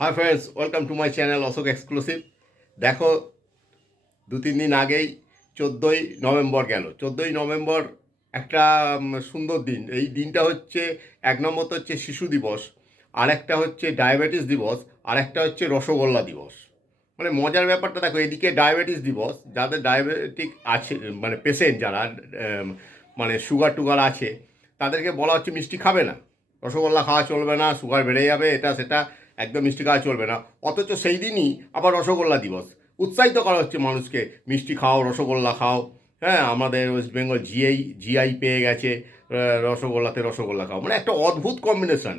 High friends, welcome to my channel Ashok exclusive. দেখো, 2-3 দিন আগেই 14ই নভেম্বর গেল। 14ই নভেম্বর একটা সুন্দর দিন। এই দিনটা হচ্ছে, এক নম্বর তো হচ্ছে শিশু দিবস, আর একটা হচ্ছে ডায়াবেটিস দিবস, আর একটা হচ্ছে রসগোল্লা দিবস। মানে মজার ব্যাপারটা দেখো, এদিকে ডায়াবেটিস দিবস, যাদের ডায়াবেটিক আছে, মানে পেশেন্ট যারা মানে সুগার টুগার আছে, তাদেরকে বলা হচ্ছে মিষ্টি খাবে না, রসগোল্লা খাওয়া চলবে না, সুগার বেড়ে যাবে, এটা সেটা, একদম মিষ্টি খাওয়া চলবে না। অথচ সেই দিনই আবার রসগোল্লা দিবস, উৎসাহিত করা হচ্ছে মানুষকে, মিষ্টি খাও, রসগোল্লা খাও। হ্যাঁ, আমাদের ওয়েস্ট বেঙ্গল জিআই পেয়ে গেছে রসগোল্লাতে, রসগোল্লা খাও, মানে একটা অদ্ভুত কম্বিনেশন।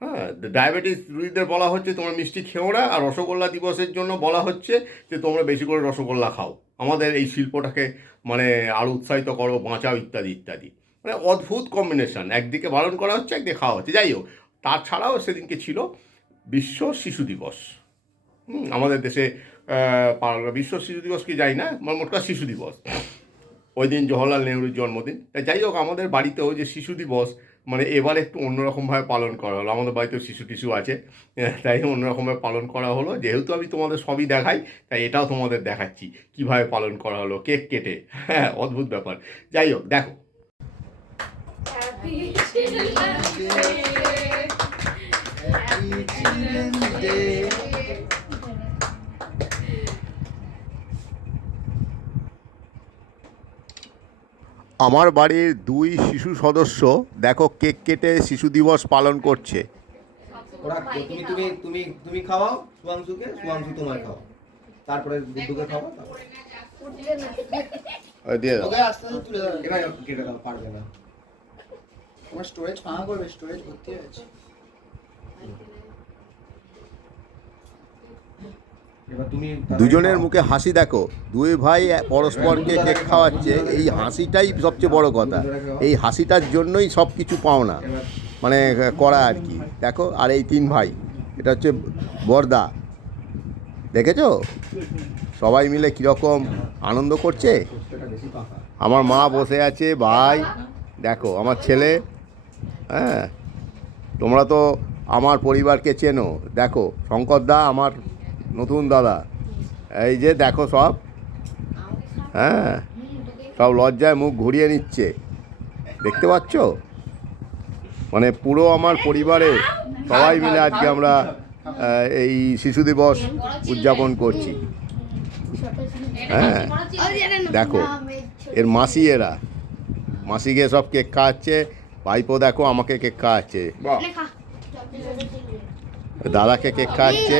হ্যাঁ, ডায়াবেটিস রোগীদের বলা হচ্ছে তোমরা মিষ্টি খেও না, আর রসগোল্লা দিবসের জন্য বলা হচ্ছে যে তোমরা বেশি করে রসগোল্লা খাও, আমাদের এই শিল্পটাকে মানে আরও উৎসাহিত করো, বাঁচাও, ইত্যাদি ইত্যাদি। মানে অদ্ভুত কম্বিনেশন, একদিকে বারণ করা হচ্ছে, একদিকে খাওয়া হচ্ছে। যাই হোক, তাছাড়াও সেদিনকে ছিল বিশ্ব শিশু দিবস। আমাদের দেশে বিশ্ব শিশু দিবস কি যাই না, মোট কথা শিশু দিবস। ওই দিন জওহরলাল নেহরুর জন্মদিন। তাই যাই হোক, আমাদের বাড়িতেও যে শিশু দিবস, মানে এবার একটু অন্যরকমভাবে পালন করা হলো। আমাদের বাড়িতেও শিশু টিশু আছে, তাই অন্যরকমভাবে পালন করা হলো। যেহেতু আমি তোমাদের সবই দেখাই, তাই এটাও তোমাদের দেখাচ্ছি কীভাবে পালন করা হলো, কেক কেটে। হ্যাঁ, অদ্ভুত ব্যাপার। যাই হোক, দেখো। আমার বাড়ির 2 শিশু সদস্য দেখো কেক কেটে শিশু দিবস পালন করছে। ওরা তুমি তুমি তুমি তুমি খাওয়াও সুয়াংশুকে, সুয়াংশু তোমায় খাও, তারপরে বুদ্ধুকে খাওয়াও, তারপরে দিয়ে দাও। ওকে আস্তে আস্তে তুলে দাও। এবার কেটে দাও, পারবে না। তোমার স্টোরেজ ফাঁকা করবে, স্টোরেজ ভর্তি আছে। এবার তুমি দুজনের মুখে হাসি দেখো, 2 ভাই পরস্পরকে কেক খাওয়াচ্ছে। এই হাসিটাই সবচেয়ে বড় কথা, এই হাসিটার জন্যই সব কিছু পাওনা, মানে করা আর কি। দেখো, আর এই 3 ভাই, এটা হচ্ছে বর্দা, দেখেছো সবাই মিলে কীরকম আনন্দ করছে। আমার মা বসে আছে, ভাই দেখো, আমার ছেলে। হ্যাঁ, তোমরা তো আমার পরিবারকে চেনো, দেখো শঙ্করদা আমার নতুন দাদা, এই যে দেখো সব। হ্যাঁ, সব লজ্জায় মুখ ঘুরিয়ে নিচ্ছে, দেখতে পাচ্ছ? মানে পুরো আমার পরিবারে সবাই মিলে আজকে আমরা এই শিশু দিবস উদযাপন করছি। হ্যাঁ, দেখো এর মাসি, এরা মাসিকে সব কেক খাওয়াচ্ছে, ভাইপো দেখো আমাকে কেক খাওয়াচ্ছে, দাদাকে কেক খাওয়াচ্ছে,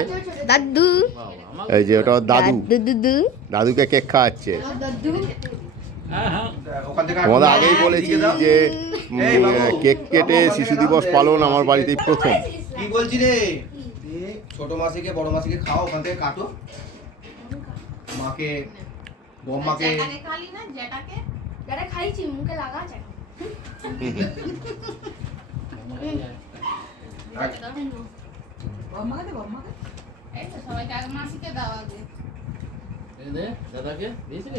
দাদু, এই যে ওটা দাদু, দাদুকে কেক খাওয়াচ্ছে। আমাদের আগেই বলেছি যে কেক কেটে শিশু দিবস পালন আমার বাড়িতেই প্রথম। কি বলছি রে, ছোট মাসিকে বড় মাসিকে খাও, ওখান থেকে কাটো, মাকে বম্মাকে খালি না, যেটা খাইছি মুখে লাগা যায়। বম্মাকে দে, বম্মাকে এই তো সবাইকে আগে মাসিকে দাও, আগে এই দে দাদাকে দিয়েছিস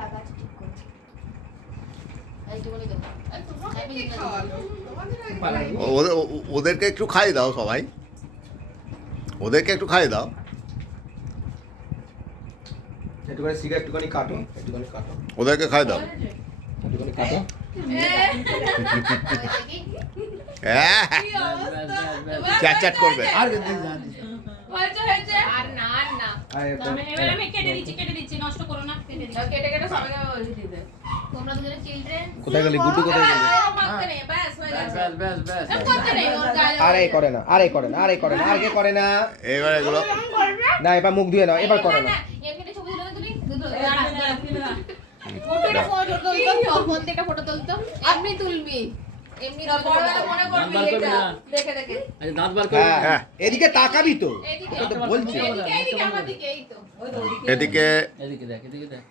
লাগা আছে ঠিক করে। এই তো বলে দাও, এই তো কি খাওয়ালো ওদেরকে একটু খাইয়ে দাও, সবাই ওদেরকে একটু খাইয়ে দাও। একটুখানি সিগারেট, একটুখানি কাটো, একটুখানি কাটো, ওদেরকে খাইয়ে দাও। একটুখানি কাটো। চ্যাট করবে। আর আর না, আর না, এবার আমি কেটে দিচ্ছি, নষ্ট করো না, কেটে সবাইকে দিয়ে দে। তোমরা দুজনে চিলড্রেন কোথায় গেলি, গুড্ডু কোথায় গেলি? ব্যাস হয়ে গেছে, ব্যাস আরে করে না, আরে করে না, আরে করে না, আর কে করে না। এবার এগুলো না, এবার মুখ ধুয়ে নাও, এবার করে না। এমনি ছবি তুলে তুমি ফোন থেকে ফটো তুলতো, আপনি তুলবি এমনি মনে করবি এটা দেখে দেখে। আচ্ছা, দাঁত বার করে। হ্যাঁ, এদিকে তাকাবি তো, এদিকে তো বলছি। এদিকে আমার দিকে, এই তো এদিকে এদিকে দেখ, এদিকে দেখ।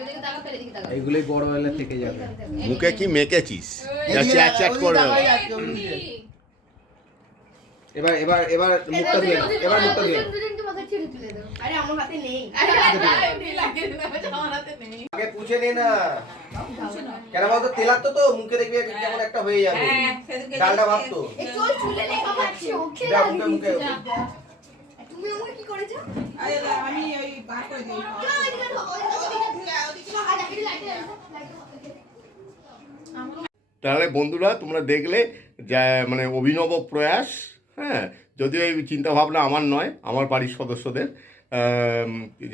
এদিকে তাকা, এদিকে তাকা। এইগুলোই বড় হলে থেকে যাবে। মুখে কি মেখেছিস? চ্যাট করবে। এবার এবার এবার মুখটা ধুয়ে নাও, এবার মুখটা ধুয়ে নাও। দুজন তো মাথা ছিঁড়ে তুলে দাও। আরে আমার হাতে নেই, আমার হাতে নেই। আগে পুছে নে না, কেন বলতো তেলাত্ম তো মুখে দেখবি কেমন একটা হয়ে যাবে, ডালটা ভাবতো। এই চুল চুলে লেখা চোখে দাও, লাগিয়ে মুখে, মুখে। যা। তুমি আমাকে কি করেছো? আরে দাঁড়া, আমি ওই বার করে দিই তাহলে বন্ধুরা তোমরা দেখলে যা মানে অভিনব প্রয়াস, হ্যাঁ, যদিও এই চিন্তাভাবনা আমার নয়, আমার বাড়ির সদস্যদের,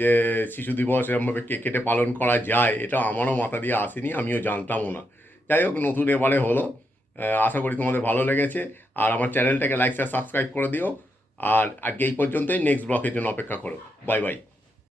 যে শিশু দিবস এরকমভাবে কেক কেটে পালন করা যায় এটা আমারও মাথা দিয়ে আসেনি, আমিও জানতামও না। যাই হোক, নতুন এবারে হলো। আশা করি তোমাদের ভালো লেগেছে। আর আমার চ্যানেলটাকে লাইক শেয়ার সাবস্ক্রাইব করে দিও। আর আজকে এই পর্যন্তই, নেক্সট ব্লগের জন্য অপেক্ষা করো। Bye bye.